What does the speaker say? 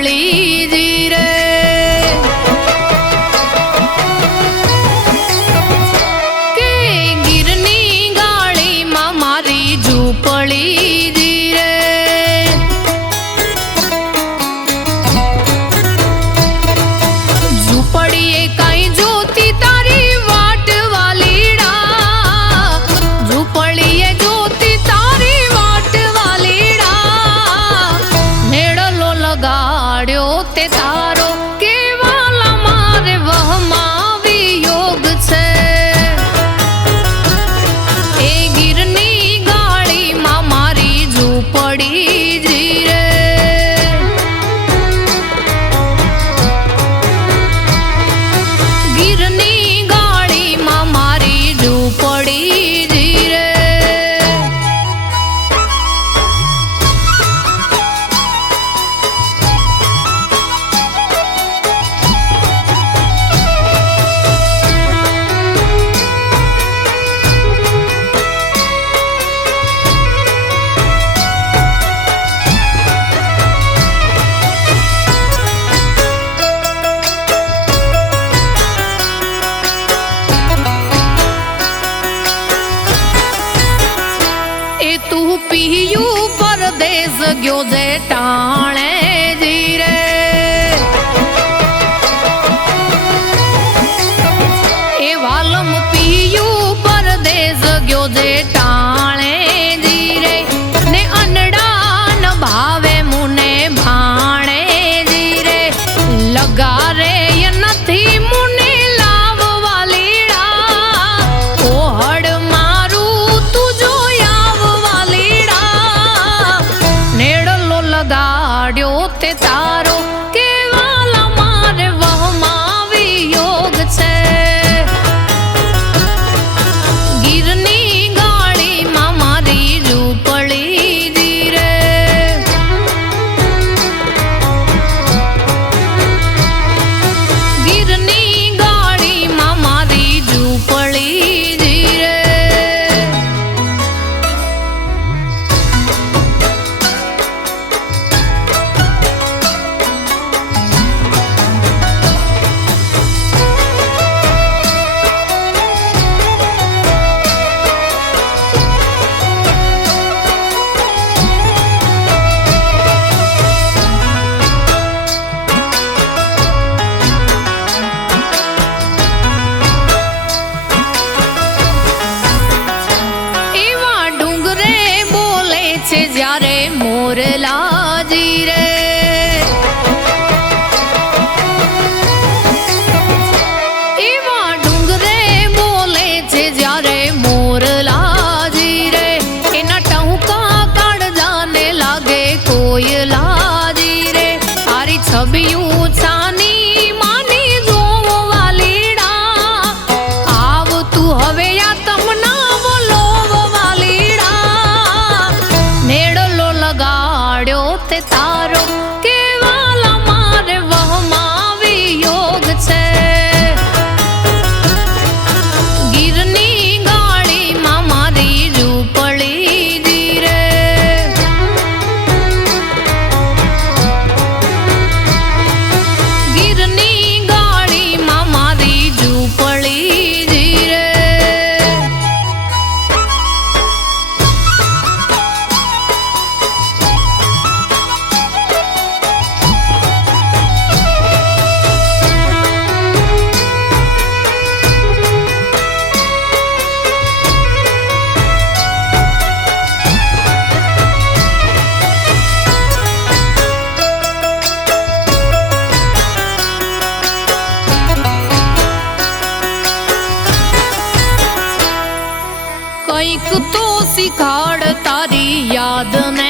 ઝૂંપડી જી રે કે ગીરની ગાળીમાં મારી ઝૂંપડી જી રે ઝૂંપડીએ કાંઈ જોતી તારી વાટ વાલીડા ઝૂંપડીએ જોતી તારી વાટ વાલીડા મેળલો લગાડ્યો તે તારો કેવાલા મારે વહમાં વિયોગ છે એ ગીરની ગાળીમાં મારી ઝૂંપડી જી રે ગીરની ગાળીમાં મારી ઝૂંપડી જી રે એ તું પીયું પરદેશ ગયો જે ટાણે જી રે એ વાલમ પીયું પરદેશ ગયો જે ટાણે જી રે ને અનડા ન ભાવે મુને ભાણે જી રે લગારે નથી મુને લાવવા લીડા ઓહડ મારું તું જોયા લગાડ્યો તે તારો કેવાલા મારે વહમાં વિયોગ છે ગીરની ગાળીમાં મારી ઝૂંપડી જી રે ગીરની ગાળીમાં મારી ઝૂંપડી જી રે જ્યારે મોરલા જી રે એવા ડુંગરે બોલે છે જ્યારે મોરલા જી રે એના ટહુકા કાળજાને લાગે કોયલા જી રે તારી છબિયું છાની માની જોવા લીડા આવ તું હવે યા તમના બોલો લગાડ્યો તે તારો કેવાલા મારે વહમાં વિયોગ છે ગીરની ગાળીમાં મારી ઝૂંપડી જી રે ગીરની ગાળીમાં મારી ઝૂંપડી જી રે કંઈક તો શીખાડ તારી યાદ ને